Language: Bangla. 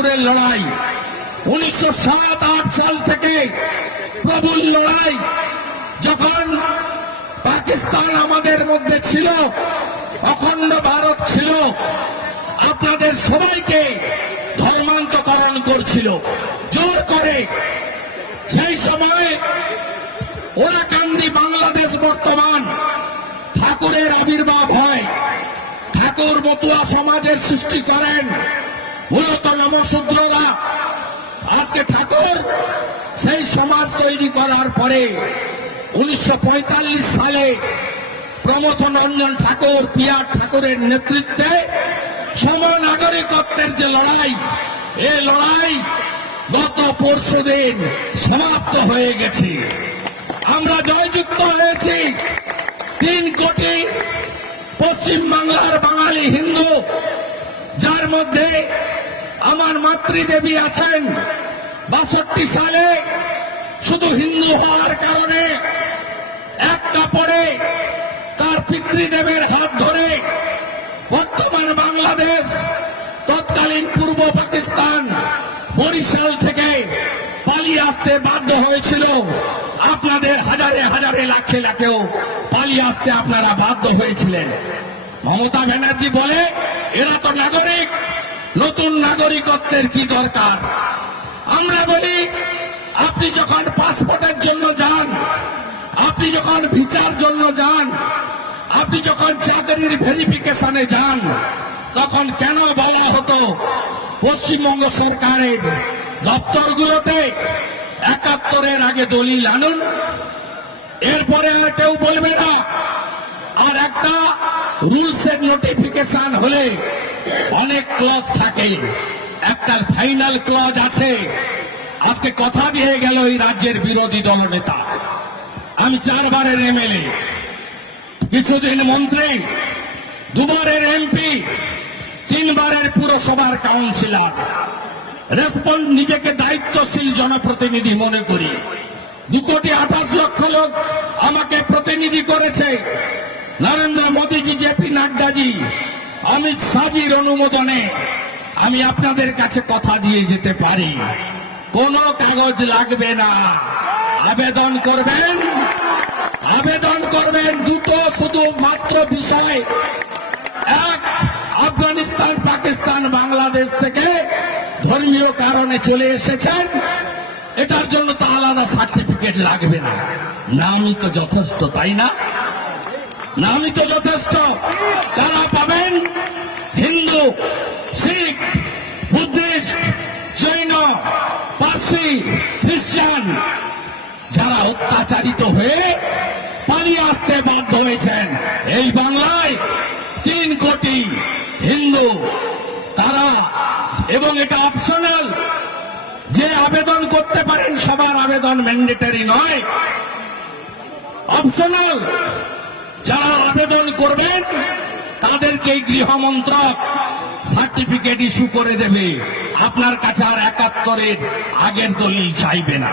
ঠাকুরের লড়াই। উনিশশো সাত আট সাল থেকে প্রবল লড়াই, যখন পাকিস্তান আমাদের মধ্যে ছিল, অখণ্ড ভারত ছিল, আপনাদের সবাইকে ধর্মান্তকরণ করছিল। জোর করে। সেই সময় ওরাকান্দি বাংলাদেশ বর্তমান ঠাকুরের আবির্ভাব হয়। ঠাকুর মতুয়া সমাজের সৃষ্টি করেন। মূলত নমশূদ্ররা। আজকে ঠাকুর সেই সমাজ তৈরি করার পরে উনিশশো পঁয়তাল্লিশ সালে প্রমথ রঞ্জন ঠাকুর, পিয়ার ঠাকুরের নেতৃত্বে সম নাগরিকত্বের যে লড়াই, এ লড়াই গত পরশু দিন সমাপ্ত হয়ে গেছে। আমরা জয়যুক্ত হয়েছি। তিন কোটি পশ্চিম বাংলার বাঙালি হিন্দু, যার মধ্যে আমার মাতৃদেবী আছেন বাষট্টি সালে। শুধু হিন্দু হওয়ার কারণে এক কাপড়ে তার পিতৃদেবের হাত ধরে বর্তমান বাংলাদেশ, তৎকালীন পূর্ব পাকিস্তান, বরিশাল থেকে পালিয়ে আসতে বাধ্য হয়েছিল। আপনাদের হাজারে হাজারে লাখে লাখেও পালিয়ে আসতে আপনারা বাধ্য হয়েছিলেন। মমতা ব্যানার্জি বলে, এরা তো নাগরিক। নতুন নাগরিকত্বের কি দরকার? আমরা বলি, আপনি যখন পাসপোর্টের জন্য যান, আপনি যখন ভিসার জন্য যান, আপনি যখন চাকরির ভেরিফিকেশনে যান, তখন কেন বলা হতো পশ্চিমবঙ্গ সরকারের দপ্তরগুলোতে একাত্তরের আগে দলিল আনুন? এরপরে আর কেউ বলবে না। আর একটা রুলসের নোটিফিকেশন হলে অনেক ক্লজ থাকে। একটা ফাইনাল ক্লজ আছে। আজকে কথা দিয়ে গেল এই রাজ্যের বিরোধী দল নেতা আমি চারবারের এমএলএ। কিছুদিন মন্ত্রী, দুবারের এমপি, তিনবারের পুরসভার কাউন্সিলর রেসপন্স নিজেকে দায়িত্বশীল জনপ্রতিনিধি মনে করি। দু কোটি আঠাশ লক্ষ লোক আমাকে প্রতিনিধি করেছে। নরেন্দ্র মোদীজি জেপি নাড্ডাজি অমিত শাহজির অনুমোদনে আমি আপনাদের কাছে কথা দিয়ে যেতে পারি। কোনো কাগজ লাগবে না। আবেদন করবেন। আবেদন করবেন দুটো শুধু মাত্র বিষয়। এক, আফগানিস্তান, পাকিস্তান, বাংলাদেশ থেকে ধর্মীয় কারণে চলে এসেছেন। এটার জন্য তো আলাদা সার্টিফিকেট লাগবে না। নামই তো যথেষ্ট, তাই না? নামই তো যথেষ্ট। তারা পাবেন হিন্দু, শিখ, বুদ্ধিস্ট, জৈন, পার্সি, খ্রিস্টান। যারা অত্যাচারিত হয়ে পালিয়ে আসতে বাধ্য হয়েছেন, এই বাংলায় তিন কোটি হিন্দু। তারা, এবং এটা অপশনাল যে আবেদন করতে পারেন সবার আবেদন ম্যান্ডেটারি নয়। অপশনাল যারা আবেদন করবেন, তাদেরকে গৃহমন্ত্রক সার্টিফিকেট ইস্যু করে দেবে। আপনার কাছে আর একাত্তরের আগের দলিল চাইবে না।